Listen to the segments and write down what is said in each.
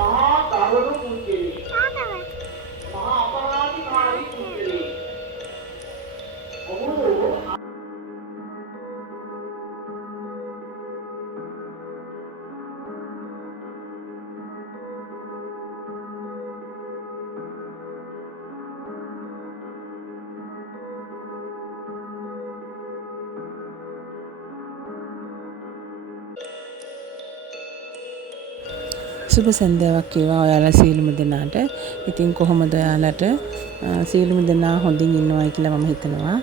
මහා දරුණු පුද්ගලෙක්. මහා අපරාධකාරී පුද්ගලෙක්. ඔහු සුබ සන්ධ්‍යාවක් වේවා ඔයාලා සියලුම දෙනාට. ඉතින් කොහොමද ඔයාලට සියලුම දෙනා හොඳින් ඉන්නවයි කියලා මම හිතනවා.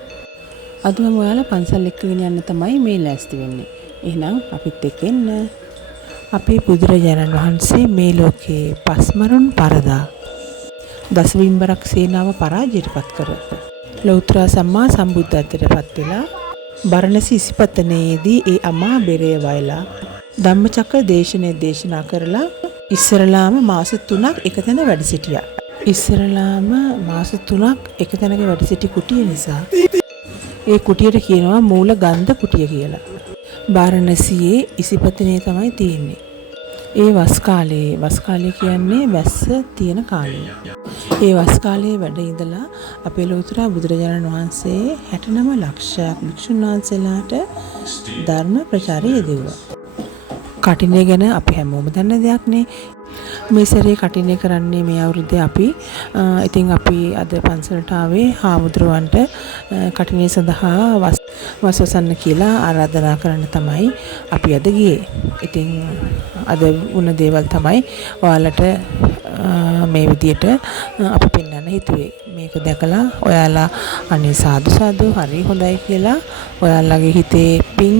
අද මම ඔයාලා පන්සල් එක්කගෙන යන්න තමයි මේ ලෑස්ති වෙන්නේ. එහෙනම් අපිත් එක්ක එන්න. අපේ බුදුරජාණන් වහන්සේ මේ ලෝකේ පස්මරුන් පරදා දසවිම්බරක් සේනාව පරාජයටපත් කර ලෞතර සම්මා සම්බුද්ධත්වයටපත් වෙලා බරණසි ඉසිපතනයේදී ඒ අමා බෙරය වයලා ධම්මචක්‍ර දේශනා කරලා ඉස්සරලාම මාස 3ක් එකතැන වැඩ සිටියා. ඉස්සරලාම මාස 3ක් එකතැනක වැඩ සිටි කුටිය නිසා ඒ කුටියට කියනවා මූල ගන්ධ කුටිය කියලා. බාරණසියේ ඉසිපතනේ තමයි තියෙන්නේ. ඒ වස් කාලේ කියන්නේ වැස්ස තියෙන කාලය. ඒ වස් කාලයේ වැඩ ඉඳලා අපේ ලෝතර බුදුරජාණන් වහන්සේ 69 ලක්ෂයක් භික්ෂුන් වහන්සේලාට ධර්ම ප්‍රචාරය යෙදුවා. කටිනේ ගැන අපි හැමෝම දන්න දෙයක් නේ. මේ සැරේ කටිනේ කරන්නේ මේ අවුරුද්දේ අපි. ඉතින් අපි අද පන්සලට ආවේ හාමුදුරුවන්ට කටිනේ සඳහා වස්වසන්න කියලා ආරාධනා කරන්න තමයි අපි අද ගියේ. ඉතින් අද වුණ දේවල් තමයි ඔයාලට මේ විදියට අපි පෙන්වන්න හිතුවේ. මේක දැකලා ඔයාලා අනේ සාදු හරි හොඳයි කියලා ඔයාලගේ හිතේ පිං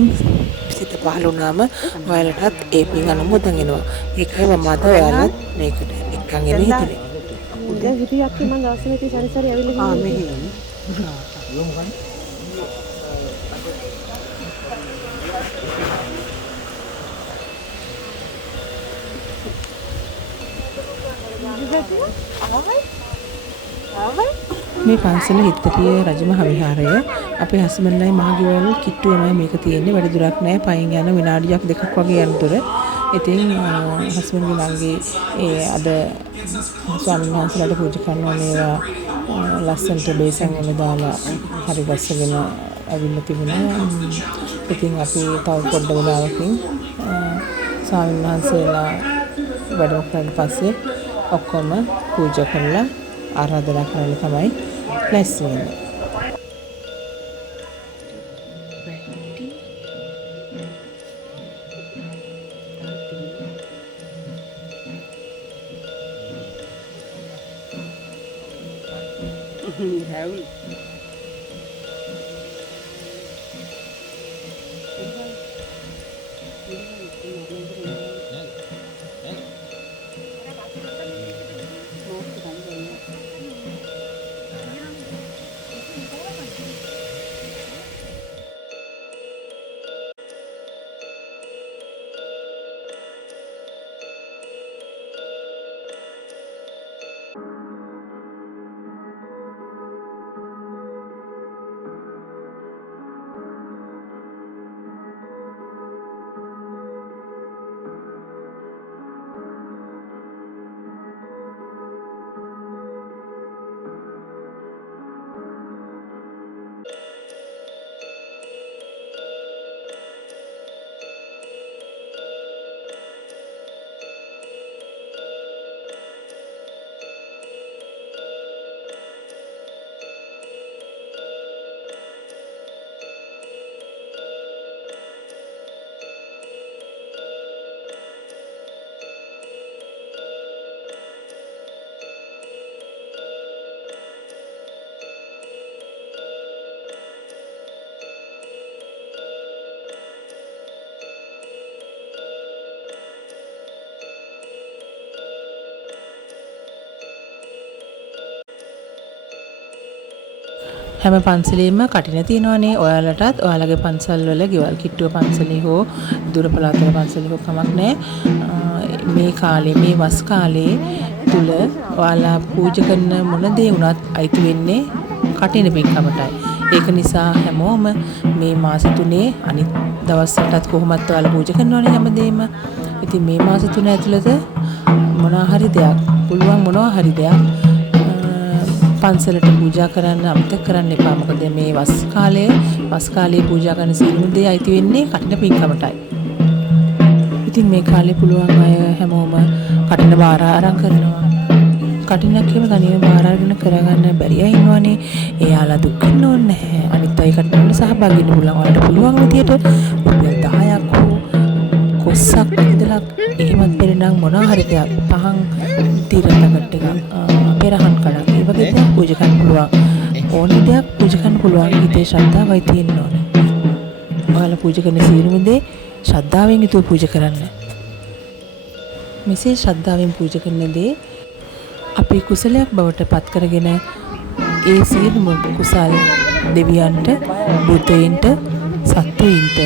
සිත පහළ වුණාම ඔයාලටත් ඒ පින් අනුමෝදන් වෙනවා. ඒකයි මම අද ඔයාලත් මේකට එක්කන් එන්න හිතුනේ. දැන් හිතියක් මම දවස් මෙතන සැරසැරේ ඇවිල්ලා මෙහෙම. මේ පන්සල හිත්තටිය රජමහා විහාරය අපේ හස්බන්ඩ්ලයි මහගෙවල් කිට්ටුවමයි මේක තියෙන්නේ. වැඩි දුරක් නැහැ. පයින් යන විනාඩියක් දෙකක් වගේ යන දුර. ඉතින් හස්බන්ඩ්ගේ මගේ ඒ අද ස්වාමීන් වහන්සේලාට පූජා කරනවා මේවා ලස්සනට බේසන් වල දාලා හරි ගස්සගෙන අවිල්ල තිබුණා. ඉතින් අපි තව පොඩ්ඩ වෙලාවකින් ස්වාමීන් වහන්සේලා වැඩම කරලා පස්සේ ඔක්කොම පූජා කරලා ආරාධනා කරන්න තමයි ලැස්ති වෙන්නේ. හැම පන්සලෙම කටින තියෙනවනේ. ඔයාලටත් ඔයාලගේ පන්සල් වල ගෙවල් කිට්ටුව පන්සලේ හෝ දුර පළාත්වල පන්සලේ හෝ කමක් නැහැ. මේ කාලේ මේ වස් කාලේ තුල ඔයාලා පූජා කරන මොන දේ වුණත් අයිති වෙන්නේ කටින පින්කමටයි. ඒක නිසා හැමෝම මේ මාස තුනේ අනිත් දවස් වලටත් කොහොමත් ඔයාලා පූජා කරනවනේ හැමදේම. ඉතින් මේ මාස තුන ඇතුළත මොන මොනවා හරි දෙයක් පුළුවන් මොනවා හරි දෙයක් පන්සලට පූජා කරන්න අමතක කරන්න එපා. මොකද මේ වස් කාලයේ පූජා කරන සියලුම දේ අයිති වෙන්නේ කටින පින්කමටයි. ඉතින් මේ කාලේ පුළුවන් අය හැමෝම කටින බාර අරන් කරනවා. කටිනක් එහෙම තනියම බාර අරගෙන කරගන්න බැරි අය ඉන්නවනේ. එයාලා දුක් වෙන්න ඕනේ නැහැ. අනිත් අය කටින වල සහභාගී වෙන්න පුළුවන්. ඔයාලට පුළුවන් විදියට රුපියල් 10ක් හෝ කොස්සක් ඉදලා එහෙමත් බැරිනම් මොනවා හරි දෙයක් පහන් තීරණකට එකක් පෙරහන් කඩක් ඒ වගේ දෙයක් පූජා කරන්න පුළුවන්. ඕනේ දෙයක් පූජා කරන්න පුළුවන්. හිතේ ශ්‍රද්ධාවයි තියෙන්න ඕනේ. ඔයාලා පූජා කරන සියලුම දේ ශ්‍රද්ධාවෙන් යුතුව පූජා කරන්න. මෙසේ ශ්‍රද්ධාවෙන් පූජා කරන දේ අපි කුසලයක් බවට පත් කරගෙන ඒ සියලුම කුසල් දෙවියන්ට, බුතේන්ට, සත්වයින්ට,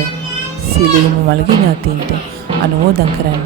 සියලුම මළගිය ඥාතීන්ට අනුමෝදන් කරන්න.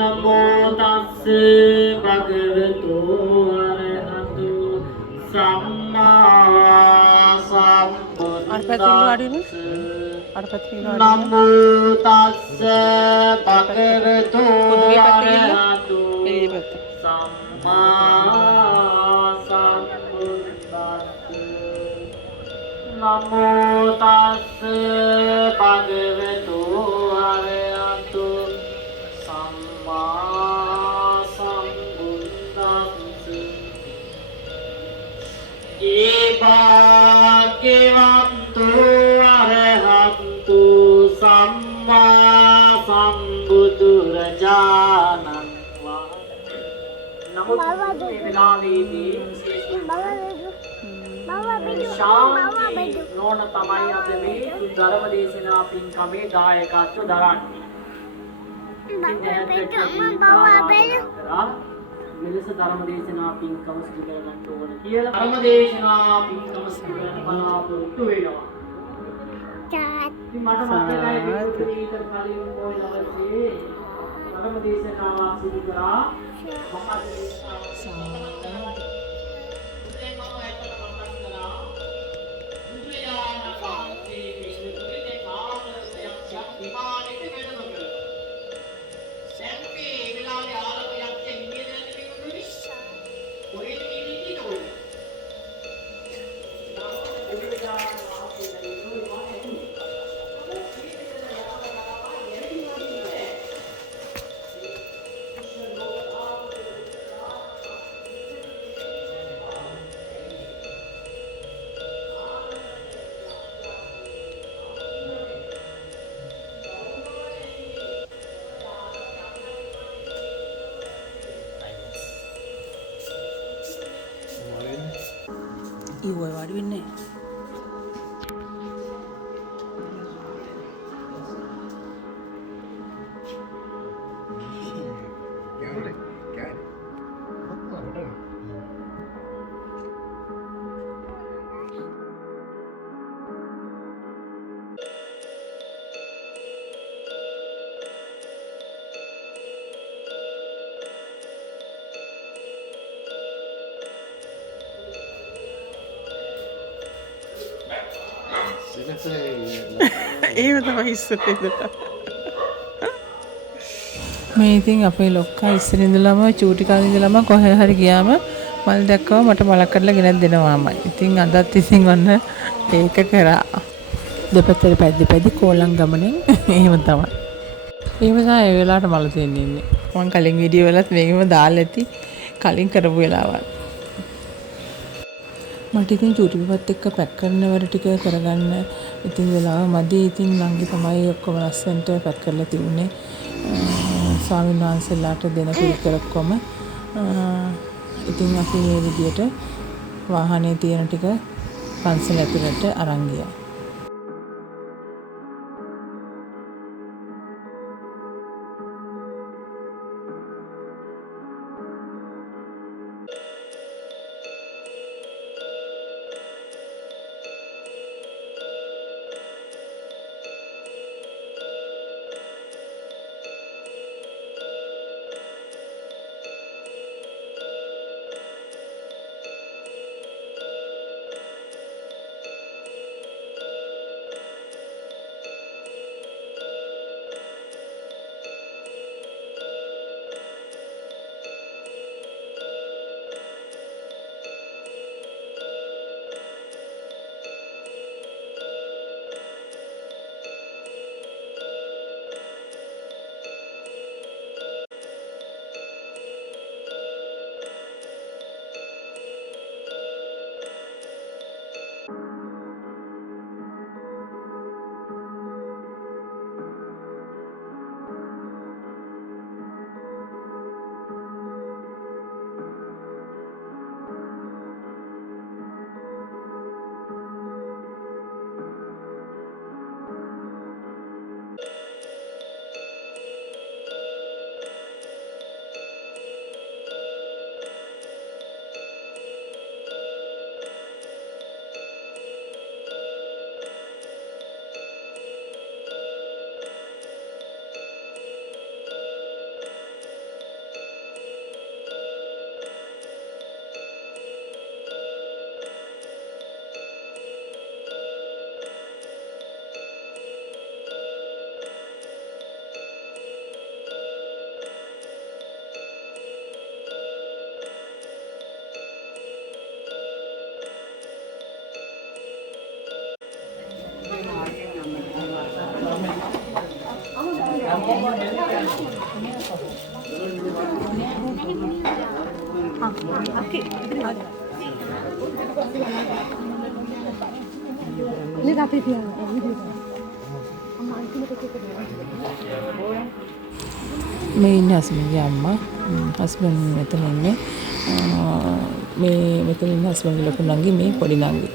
නමෝ තස්ස භගවතු අරහතු සම්මා සම්බුද්දස්ස නමෝ තස්ස භගවතු අරහතු සම්මා සම්බුද්දස්ස නමෝ තස්ස භගවතු අරහතු සම්මා සම්බුද්දස්ස ඒ භාග්‍යවන්තු අරහතු සම්මා සම්බුදුරජාණන් වහන්සේ නමුත් මේ වෙලාවේදී ශාන්ති නෝන තමයි අද මේ ධර්ම දේශනා පින්කමේ දායකත්ව දරන්නේ. මෙලෙස ධර්ම දේශනා පින්කම සිදු කරගන්න ඕන කියලා ධර්ම දේශනා පින්කම සිදු කරන්න බලාපොරොත්තු වෙනවා. ඉතින් මට මතකයි විතර කලින් ওই දවසේ ධර්ම දේශනාවක් සිදු කරා. මොකද ඉව්ව වාඩි වෙන්නේ එහෙම තමයි ඉස්සරහට. මේ ඉතින් අපේ ලොක්කා ඉස්සර ඉඳලම චූටි කාලේ ඉඳලම කොහේ හරි ගියාම මල් දැක්කම මට මලක් කඩලා ගෙනත් දෙනවාමයි. ඉතින් අදත් ඉතින් ඔන්න ඒක කරා. දෙපැත්තට පැද්දි කෝලම් ගමනෙන් එහෙම තමයි. එහෙම තමයි ඒ වෙලාවට මල දෙන්නේ ඉන්නේ. මම කලින් වීඩියෝ වලත් මේකම දාලා ඇති කලින් කරපු වෙලාවල්. මට ඉතින් චූටිපත් එක්ක පැක් කරන වැඩ ටික කරගන්න ඉතින් වෙලාව මදි. ඉතින් නංගි තමයි ඔක්කොම ලස්සනට පැක් කරලා තිබුණේ. ස්වාමීන් වහන්සේලාට දෙන පිළිකර ඔක්කොම. ඉතින් අපි මේ විදියට වාහනේ තියෙන ටික පන්සල ඇතුළට අරන් ගියා. මේ ඉන්නේ හස්බන්ඩ්ගේ අම්මා. හස්බන්ඩ් මෙතන ඉන්නේ. මේ මෙතන ඉන්නේ හස්බන්ඩ්ගේ ලොකු නංගි, මේ පොඩි නංගි.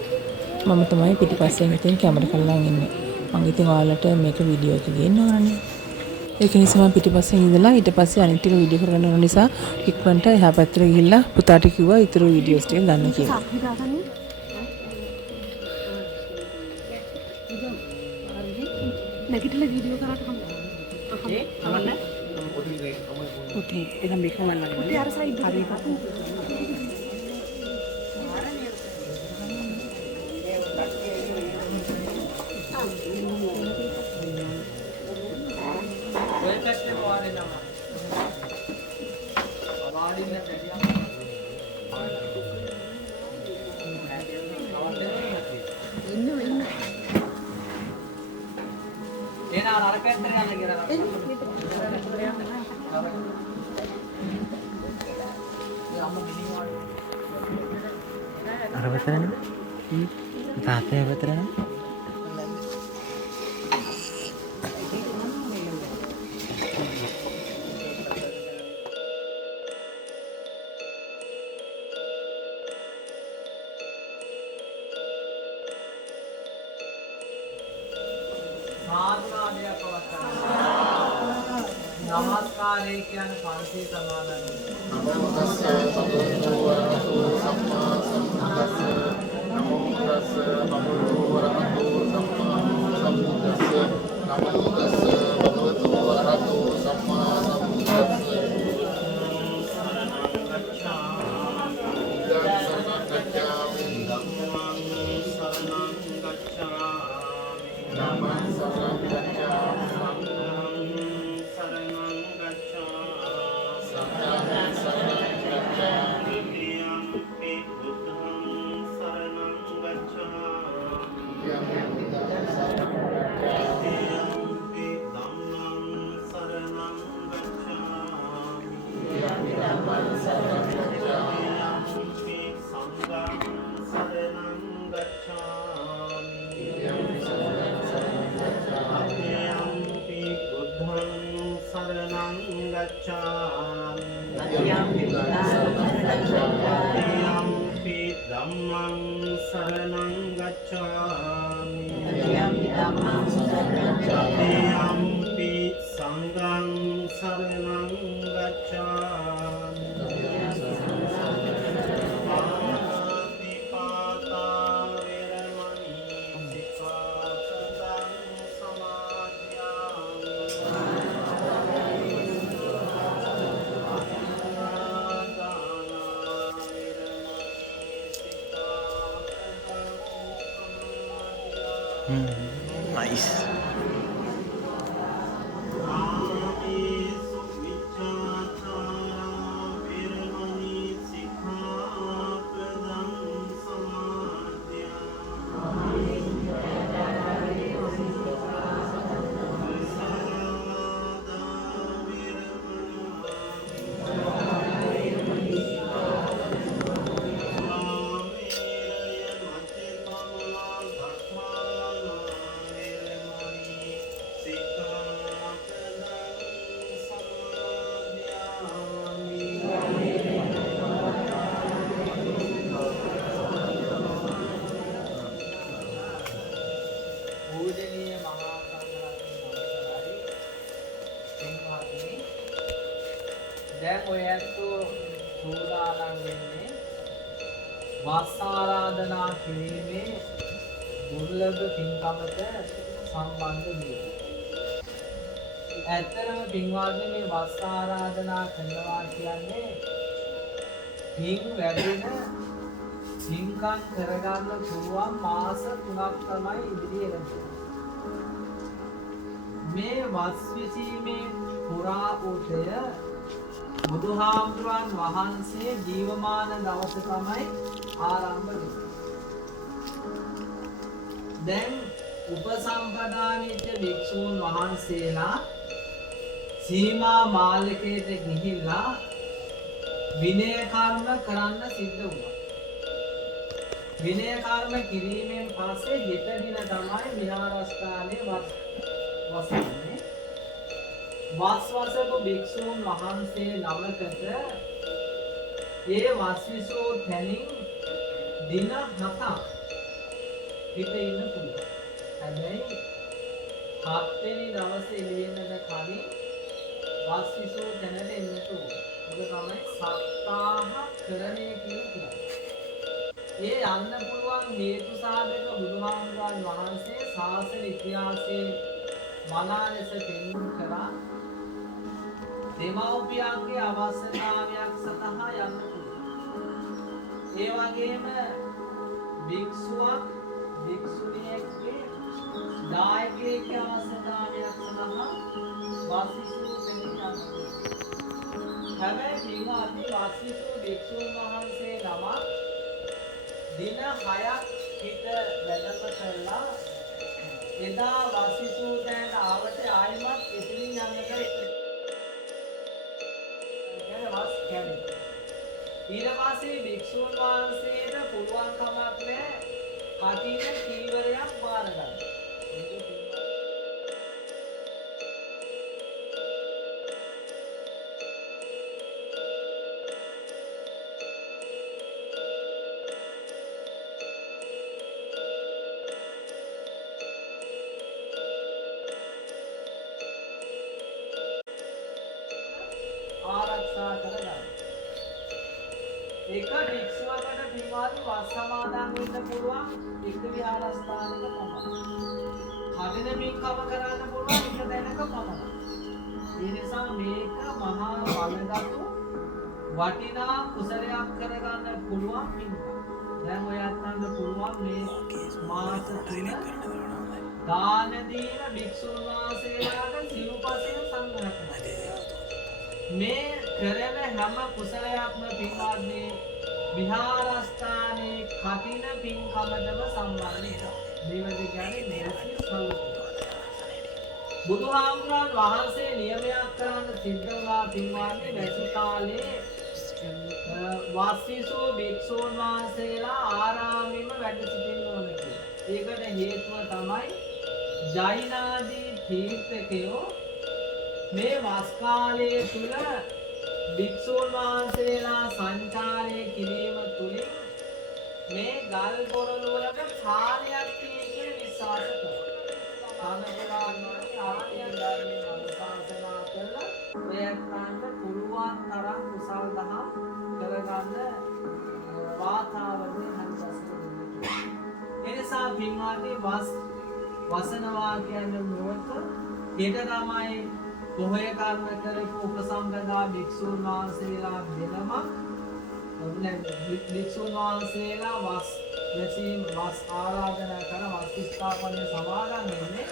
මම තමයි පිටිපස්සෙන් ඉතින් කැමරා කරලා ඉන්නේ. මම ඉතින් ඔයාලට මේක වීඩියෝ එකක ගේන්න ඕනනේ. ඒක නිසා මම පිටිපස්සෙන් ඉඳලා ඊට පස්සේ අනිත් ටික වීඩියෝ කරගන්න ඕන නිසා ඉක්මනට එහා පැත්තට ගිහිල්ලා පුතාට කිව්වා ඊටු වීඩියෝස් ටික ගන්න කියලා. නැගිටලා වීඩියෝ කරාට කමක් පුතේ එනම් මේක මල්ලන්නේ. පුතේ අර සයිඩ් එකට අර වෙතරනේ තාත්තේ වෙතරනේ නමස්කාරය කියන්නේ පන්සිල් සමාදන් ගච්ඡාමි තතියම්පි ධම්මං සරණං ගච්ඡාමි තතියම්පි සංඝං සරණං ගච්ඡාමි පාණාතිපාතා වේරමණී සික්ඛාපදං සමාදියාමි. Nice. පූජනීය මහා සංඝරත්නය පින්වත්නි, දැන් ඔය ඇත්තෝ සූදානම් වෙන්නේ වස් ආරාධනා කිරීමේ දුර්ලභ පින්කමට සම්බන්ධ වී. ඇත්තටම පින්වත්නි, මේ වස් ආරාධනා කරනවා කියන්නේ පින් වැඩෙන පින්කම් කරගන්න පුළුවන් මාස 3ක් තමයි ඉදිරියට. මේ වස් විසීමේ පුරා උදය බුදුහාමුදුරන් වහන්සේ ජීවමාන දවස තමයි ආරම්භ වෙන්නේ. දැන් උපසම්පදානිච්ච භික්ෂූන් වහන්සේලා සීමා මාලකයට ගිහිල්ලා විනය කර්ම කරන්න සිද්ධ වුණා. විනය කර්ම කිරීමෙන් පස්සේ හෙට දින තමයි විහාරස්ථානයේ වසන්නේ. වස්වසපු භික්ෂූන් වහන්සේ නමකට ඒ වස්විසෝ තැනින් දින 7ක් පිට ඉන්න පුළුවන්. හැබැයි 7 වෙනි දවසේ එළියෙන්නට කලින් වස්විසෝ තැනට එන්නට ඕන. ඒක තමයි සත්තාහ කරණය කියලා කියන්නේ. ඒ යන්න පුළුවන් හේතු සාධක බුදුහාමුදුරන් වහන්සේ ශාසන ඉතිහාසයේ මනා ලෙස පෙන්වු කරා. දෙමව්පියන්ගේ අවශ්‍යතාවයක් සඳහා යන්න පුළුවන්. ඒ වගේම භික්ෂුවක් භික්ෂුණියකගේ දායකයෙක්ගේ අවශ්‍යතාවයක් සඳහා වස්විසු දෙන්න යන්න පුළුවන්. හැබැයි පින්වත්නි, වස්විසු භික්ෂුන් වහන්සේ නමක් දින 6ක් පිට වැඩම කළා. එදා වස්විසු දැන් ආවට ආයිමත් එතනින් යන්නට වස් කැමති. ඊට පස්සේ භික්ෂුන් වහන්සේට පුළුවන් කමක් නැහැ කටින කීවරයක් බාර ගන්න. ආරක්ෂා කරගන්න. එක භික්ෂුවකට පින්වත් වස් සමාදන් වෙන්න පුළුවන් එක විහාරස්ථානයක පමණයි. කඩින පින්කම කරන්න පුළුවන් එක තැනක පමණයි. ඒ නිසා මේක මහා බලගතු වටිනා කුසලයක් කරගන්න පුළුවන් පින්කම. දැන් ඔයයන්ට පුළුවන් මේ මාස 3 දාන දීන භික්ෂුන් වහන්සේලාට සිව්පසයෙන් සංග්‍රහ කරනවා. මේ කරන හැම කුසලයක්ම පින්වත්නි විහාරස්ථානයේ කටින පින්කමටම සම්බන්ධයි. දේවද කියන්නේ නිර්සිත ස්වરૂපය. බුදුහාමුදුරන් වහන්සේ නියමයක් කරන්න සිද්ධ වුණා පින්වත්නි වැසි කාලේ වස්විසු භික්ෂූන් වහන්සේලා ආරාමෙම වැඩ සිටින්න ඕන කියලා. ඒකට හේතුව තමයි ජෛනාදී තීර්ථකයෝ මේ වස් කාලයේ තුල භික්ෂුන් වහන්සේලා සංචාරය කිරීම තුලින් මේ ගල් පොරොල් වලට කාර්යයක් තියෙන විශ්වාස කරනවා. ආනන්දලාගේ ආර්ය ධර්මයේ අනුශාසනා කළා ප්‍රයත්නන්ත පුරුවන් තරම් කුසල් දහම් කරගන්න වාතාවරණය හදන්න. එනිසා පින්වත්නි වසනවා කියන්නේ මොකක්ද? හෙට තමයි පොහොය කර්ම කරපු උපසම්පදා භික්ෂුන් වහන්සේලා වෙනම භික්ෂුන් වහන්සේලා වස් වැසීම් වස් ආරාධනා කරන වස් ස්ථාපනය සමාදන් වෙන්නේ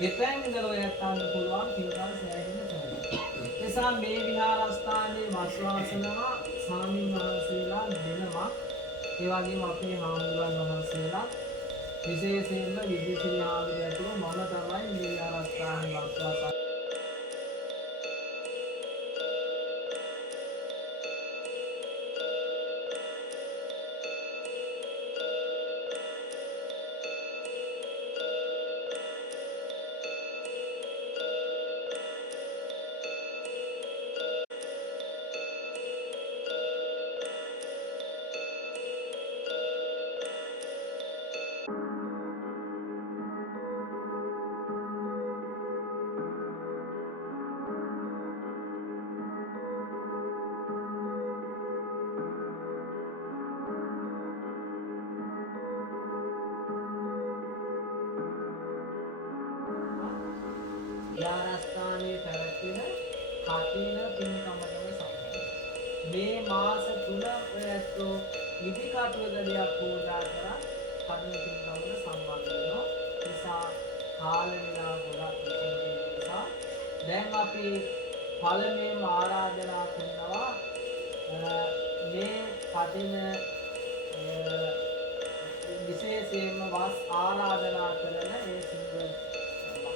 එතෙන් ඉඳලා යන්න පුළුවන් පින්කම් සෑහෙන්න තමයි. එසා මේ විහාරස්ථානයේ වස් වාසනවා ස්වාමීන් වහන්සේලා වෙනම ඒ වගේම අපේ හාමුදුරන් වහන්සේලා විශේෂයෙන්ම විද්‍යුත්‍රි ආගමයට මම තමයි මේ විහාරස්ථානයේ වස් වාසනා විහාරස්ථානයේ පැවැත්වෙන කටින පින්කමටම සම්බන්ධයි. මේ මාස 3 ඔයත්ෝ නිදි කටුවදලියක් පූජා කරා කටින පින්කමට සම්බන්ධ වෙනවා. නිසා කාල වේලා ගොඩක් නිසා දැන් අපි පළමුවෙන්ම ආරාධනා කරනවා මේ කටින විශේෂයෙන්ම වස් ආරාධනා කරන ඒ සිංහල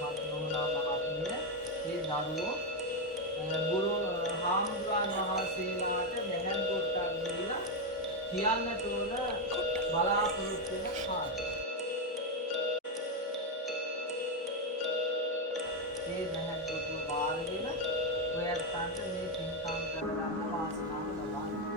මහත්මෝලා මහත්මිය ඒ දරුවෝ ගුරු හාමුදුරන් වහන්සේලාට දැහැන් කොටක් දීලා කියන්නට ඕන බලාපොරොත්තු වෙන කාර්යය. ඒ දැහැන් කොටුව බාරගෙන ඔයත්න්ට මේ පින්කම් කරගන්න වාසනාව ලබා දෙන්න.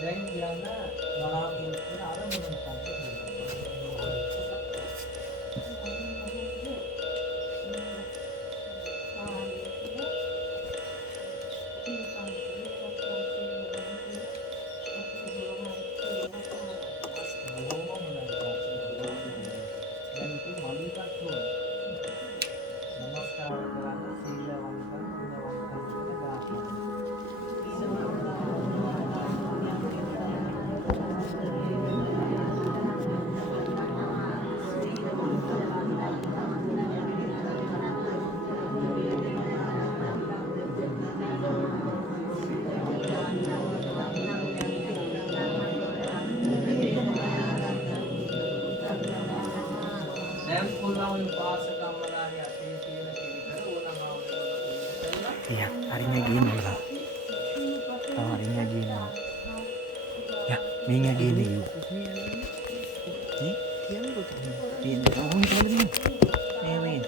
දැන් කියන්න බලාපොරොත්තු වෙන අරමුණක් තමයි. නමස්කාර කරන්න සීලවන්තන් Iya, harinya gini lah. Oh, harinya gini. Ya, minyak gini yuk. Gini, oh ini kalau ini. Min.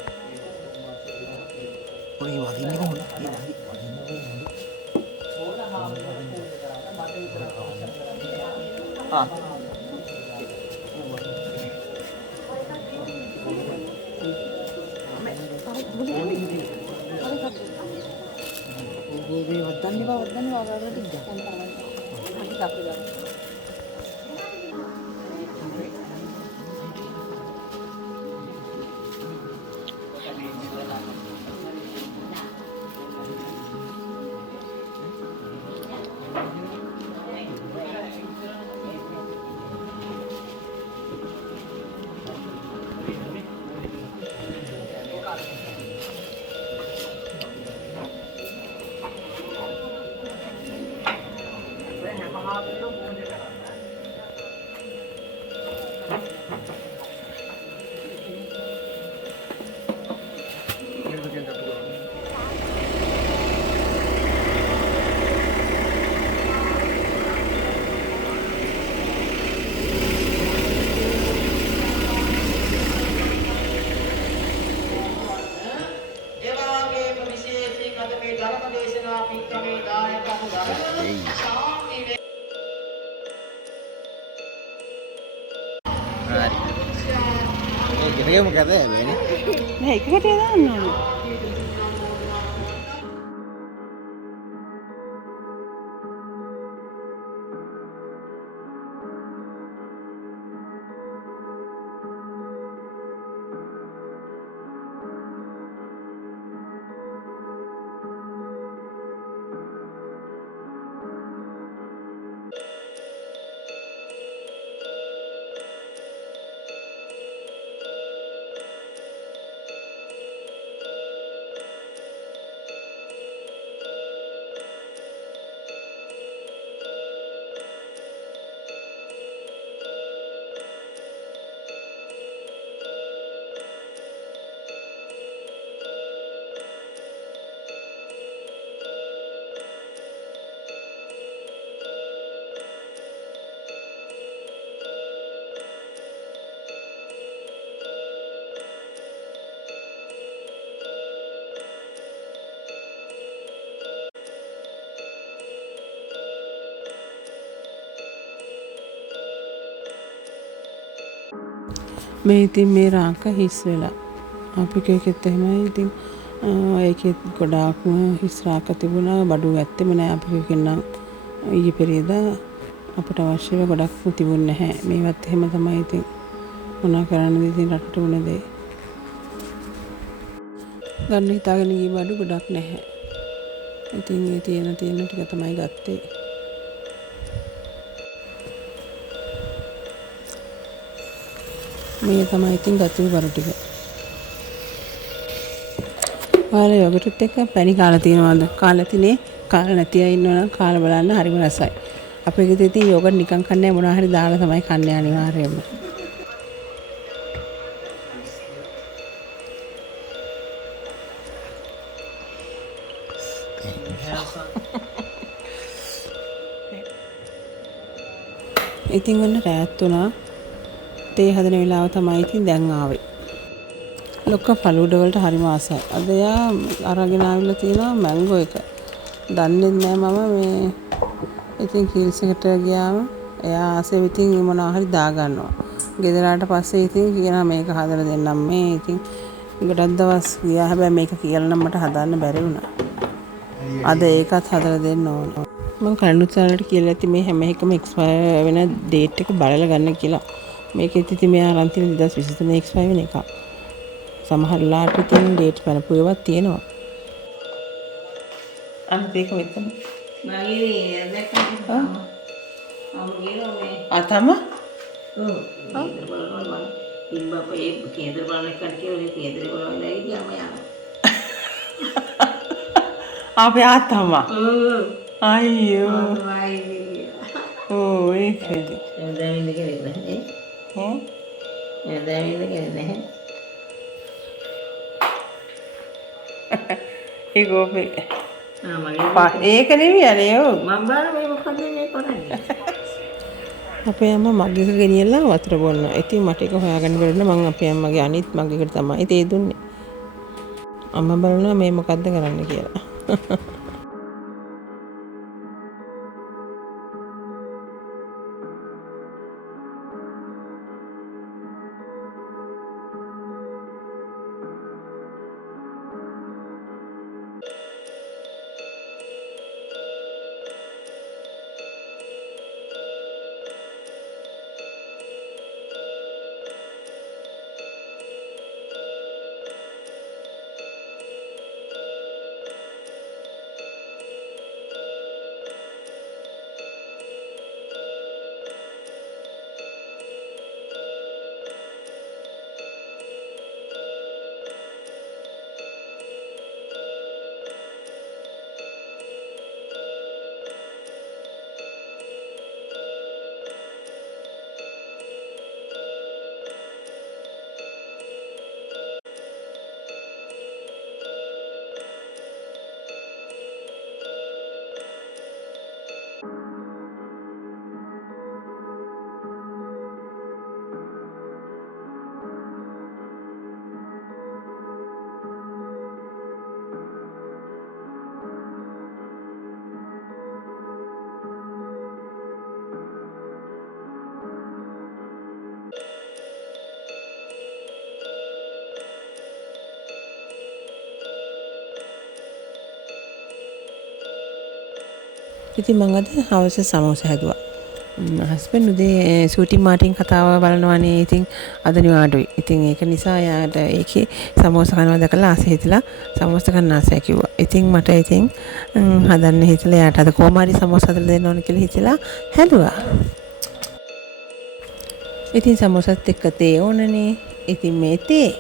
Oh ini wali ini kok. Ini lagi. Ah. වදන්නේ වාගාවට ගන්න. අපි කප්පේ ගන්න. ධර්ම දේශනා පින්කමේ දායකව දරන ශාන්ති හරි ඒක මොකද වෙන්නේ නෑ එකකට දාන්න ඕනේ. මේ ඉතින් මේ රාක හිස් වෙලා අපි කේකෙත් එහෙමයි ඉතින් ඒකෙත් ගොඩාක්ම හිස් රාක තිබුණා බඩු ඇත්තෙම නෑ අපි කේකෙන් නම් ඊයේ පෙරේදා අපට අවශ්‍යව ගොඩක්ම තිබුණ නැහැ මේවත් එහෙම තමයි ඉතින් මොනවා කරන්නද ඉතින් රටට උන දේ ගන්න හිතාගෙන ගිය බඩු ගොඩක් නැහැ ඉතින් ඒ තියෙන ටික තමයි ගත්තේ මේ තමයි ඉතින් ගතු බරු ටික. ඔයාලා යෝගටත් එක්ක පැණි කාලා තියෙනවද? කාලා තිනේ කාලා නැති අය ඉන්නවනම් කාලා බලන්න හරිම රසයි. අපේ ගෙදර ඉතින් යෝගට් නිකන් කන්නේ මොනවා හරි දාලා තමයි කන්නේ අනිවාර්යයෙන්ම. ඉතින් ඔන්න රැත් වුණා. තේ හදන වෙලාව තමයි ඉතින් දැන් ආවේ. ලොක්කා ෆලූඩා වලට හරිම ආසයි. අද යා අරගෙන ආවිල්ලා තියෙනවා මැංගෝ එක. දන්නේ නැහැ මම මේ ඉතින් කීල්ස් එකට ගියාම එයා ආසෙව ඉතින් මොනවා හරි දා ගන්නවා. ගෙදරට පස්සේ ඉතින් කියනවා මේක හදලා දෙන්නම් මේ ඉතින් ගොඩක් දවස් ගියා හැබැයි මේක කියලා නම් මට හදන්න බැරි වුණා. අද ඒකත් හදලා දෙන්න ඕන. මම කලිනුත් සාරට කියලා ඇති මේ හැම එකම එක්ස්පයර් වෙන ඩේට් එක බලලා ගන්න කියලා. මේකෙත් ඉතින් මෙයා අරන් තියෙන 2023 එක්ස්පයර් වෙන එක. සමහර ලාට ඉතින් ඩේට් බලපු ඒවා තියෙනවා. අනිත් ඒක මෙතන. මගේ දැක්කම අම්මගේ මේ අතම ඔව් කේන්දර බලනවා මම ඉම්බා ඒ කේන්දර බලන එකට කියලා කේන්දර බලනවා නෑ ගියාම යනවා. අපේ අතම. අයියෝ. ඔව් ඒකද. දැන් ඉන්නේ කෙනෙක් නැහැ. දැන් ඉන්නේ කෙනෙක් නැහැ. ඒ ගෝපේ. ඒක නෙවෙයි අනේ ඔව්. මම බලන මේ මොකද මේ කරන්නේ. අපේ අම්මා මග්ගක ගෙනියලා වතුර බොන්නා. ඉතින් මට ඒක හොයාගන්න බැරිුණා. මං අපේ අම්මගේ අනිත් මග්ගකට තමයි තේ දුන්නේ. අම්මා බලනවා මේ මොකද්ද කරන්න කියලා. ඉතින් මම අද හවස සමෝසා හැදුවා. හස්බන්ඩ් උදේ සූටි මාටින් කතාව බලනවානේ. ඉතින් අද නිවාඩුයි. ඉතින් ඒක නිසා යාට ඒකේ සමෝසා කනවා දැකලා ආස හිතලා සමෝසා කන්න ආසයි කිව්වා. ඉතින් මට ඉතින් හදන්න හිතලා යාට අද කොහොම හරි සමෝසා හදලා දෙන්න ඕන කියලා හිතලා හැදුවා. ඉතින් සමෝසත් එක්ක තේ ඕනනේ. ඉතින් මේ තේ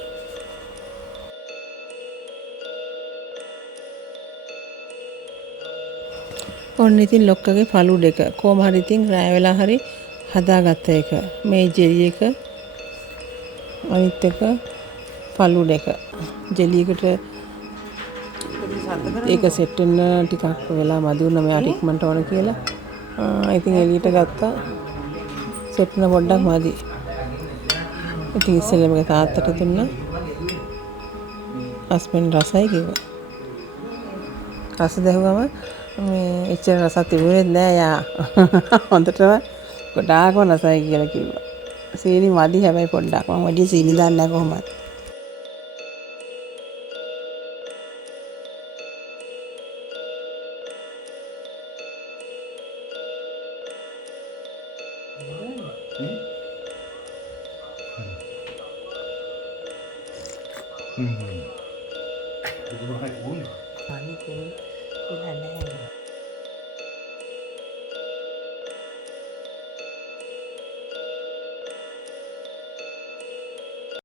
ඔන්න ඉතින් ලොක්කගේ ෆලු දෙක කොහොම හරි ඉතින් රෑ වෙලා හරි හදාගත්ත එක. මේ ජෙලි එක අනිත් එක ෆලු දෙක. ජෙලි එකට ඒක සෙට් වෙන්න ටිකක් වෙලා මදි වුණා මෙයාට ඉක්මනට ඕන කියලා. ඉතින් එළියට ගත්තා. සෙට් වෙන පොඩ්ඩක් මදි. ඉතින් ඉස්සෙල්ලා මගේ තාත්තට දුන්නා. හස්බන්ඩ් රසයි කිව්වා. රස දැහුවම මේ එච්චර රසක් තිබුණේ නෑ යා. හොඳටම ගොඩාක්ම රසයි කියලා කිව්වා. සීනි මදි හැබැයි පොඩ්ඩක්. මම වැඩි සීනි දාන්නේ නැහැ කොහොමද. Ini pun, ini